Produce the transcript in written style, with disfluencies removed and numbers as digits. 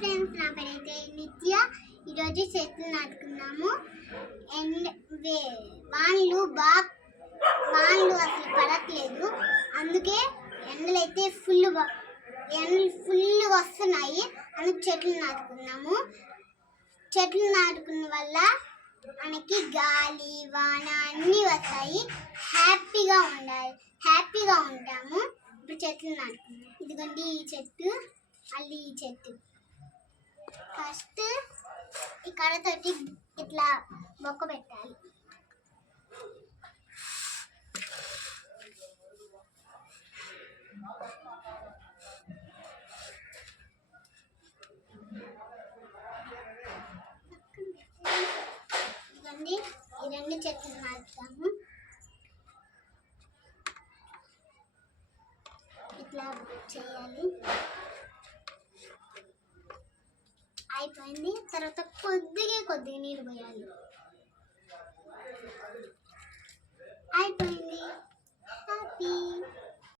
Friends, నా పేరైతే నిత్య. ఈరోజు చెట్లు నాటుకున్నాము. అండ్ వానలు అసలు పడట్లేదు, అందుకే ఎండలు ఫుల్ వస్తున్నాయి. అందుకు చెట్లు నాటుకున్నాము. చెట్లు నాటుకున్న వల్ల మనకి గాలి వాన అన్నీ వస్తాయి. హ్యాపీగా ఉంటాము. ఇప్పుడు చెట్లు నాటుకున్నాము. ఇదిగోండి ఈ చెట్టు, మళ్ళీ ఈ చెట్టు. ఫస్ట్ ఈ కర్రతోటి ఇట్లా మొక్క పెట్టాలి. ఇదిగోండి ఈ రెండు చెట్లు నాటుతాము. ఇట్లా చేయాలి. అయిపోయింది. తర్వాత కొద్దిగా నీళ్ళు పోయాలి.